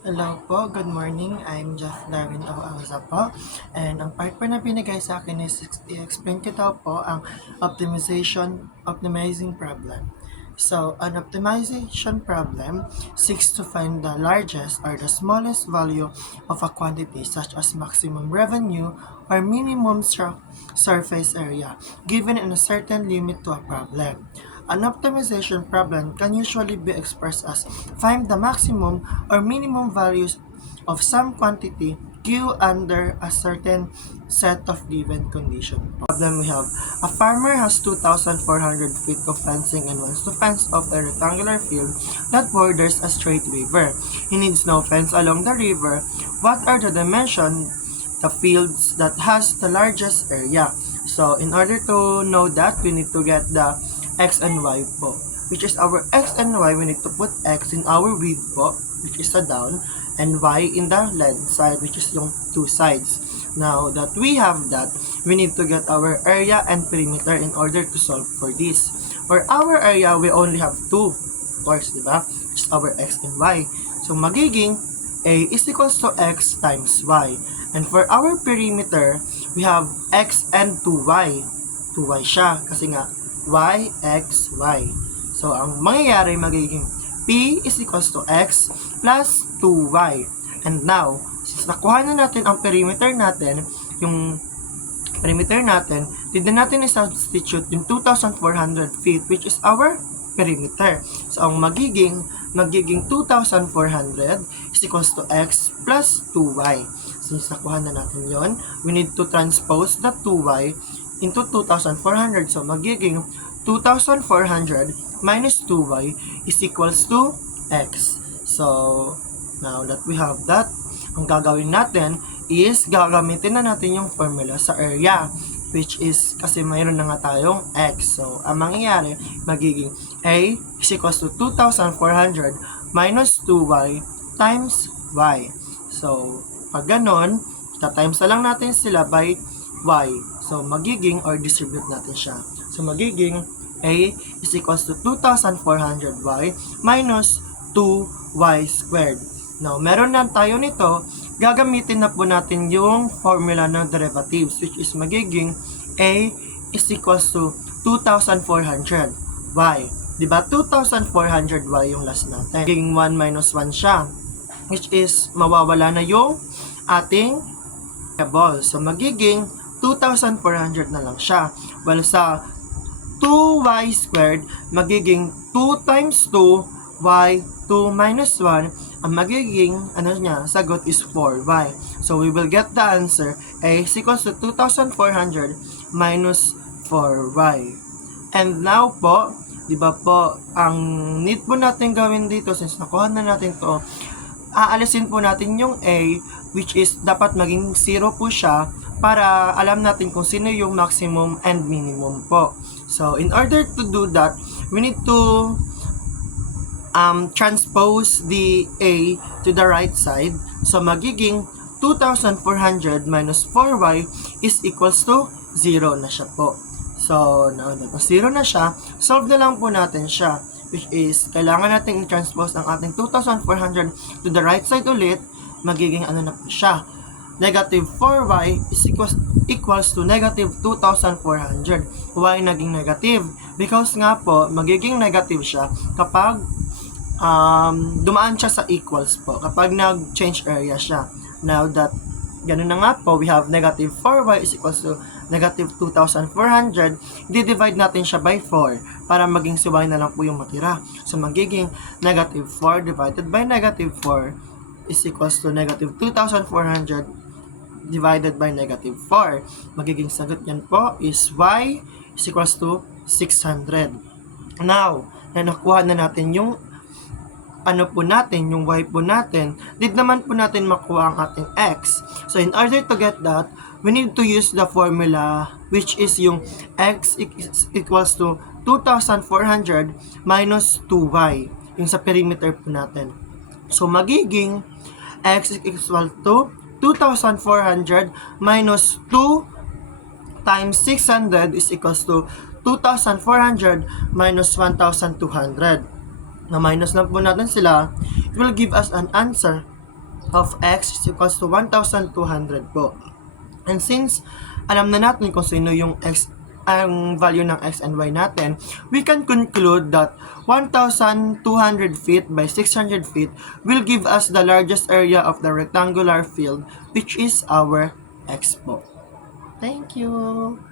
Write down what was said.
Hello po, good morning. I'm Jeff Darwin Oangza po. And ang part po na binigay sa akin is i-explain ko daw po ang optimizing problem. So, an optimization problem seeks to find the largest or the smallest value of a quantity such as maximum revenue or minimum surface area given in a certain limit to a problem. An optimization problem can usually be expressed as find the maximum or minimum values of some quantity Q under a certain set of given condition. Problem we have, a farmer has 2,400 feet of fencing and wants to fence off a rectangular field that borders a straight river. He needs no fence along the river. What are the dimensions the fields that has the largest area? So, in order to know that, we need to get the x and y po. Which is our x and y, we need to put x in our width po, which is the down, and y in the length side, which is yung two sides. Now that we have that, we need to get our area and perimeter in order to solve for this. For our area, we only have two, of course, di ba? Which is our x and y. So, magiging a is equals to x times y. And for our perimeter, we have x and 2y. 2y siya, kasi nga, y, x, y. So, ang mangyayari magiging p is equals to x plus 2y. And now, since nakuha na natin ang perimeter natin, yung perimeter natin, dito natin i-substitute yung 2,400 feet, which is our perimeter. So, ang magiging 2,400 is equals to x plus 2y. Since nakuha na natin yon, we need to transpose the 2y into 2,400. So, magiging 2,400 minus 2y is equals to x. So, now that we have that, ang gagawin natin is gagamitin na natin yung formula sa area, which is kasi mayroon na nga tayong x. So, ang mangyayari, magiging a is equals to 2,400 minus 2y times y. So, pag ganon, times na lang natin sila by y. So, magiging, or distribute natin siya. So, magiging a is equals to 2,400y minus 2y squared. Now, meron na tayo nito, gagamitin na po natin yung formula ng derivatives, which is magiging a is equals to 2,400y. Diba? 2,400y yung last natin. Magiging 1 minus 1 siya, which is mawawala na yung ating variable. So, magiging 2,400 na lang siya. Well, sa 2y squared, magiging 2 times 2y, 2 minus 1, ang magiging, sagot is 4y. So, we will get the answer, a is equals to 2,400 minus 4y. And now po, di ba po, ang need po natin gawin dito, since nakuha na natin to, aalisin po natin yung a, which is dapat maging 0 po siya, para alam natin kung sino yung maximum and minimum po. So, in order to do that, we need to transpose the a to the right side. So, magiging 2,400 minus 4y is equals to 0 na siya po. So, now that 0 na siya, solve na lang po natin siya, which is, kailangan natin i-transpose ang ating 2,400 to the right side ulit. Magiging na po siya, negative 4y is equals to negative 2,400. Y naging negative because nga po, magiging negative siya kapag dumaan siya sa equals po, kapag nag-change area siya. Now that ganun na nga po, we have negative 4y is equals to negative 2,400. Di-divide natin siya by 4 para maging si y na lang po yung matira. So, magiging negative 4 divided by negative 4 is equals to negative 2,400 divided by negative 4. Magiging sagot yan po is y is equals to 600. Now, na nakuha na natin yung yung y po natin, did naman po natin makuha ang ating x. So, in order to get that, we need to use the formula, which is yung x equals to 2,400 minus 2y, yung sa perimeter po natin. So, magiging x is equal to 2,400 minus 2 times 600 is equals to 2,400 minus 1,200. Na minus lang po natin sila, it will give us an answer of x is equals to 1,200 po. And since alam na natin kung sino yung x, ang value ng x and y natin, we can conclude that 1,200 feet by 600 feet will give us the largest area of the rectangular field, which is our x po. Thank you!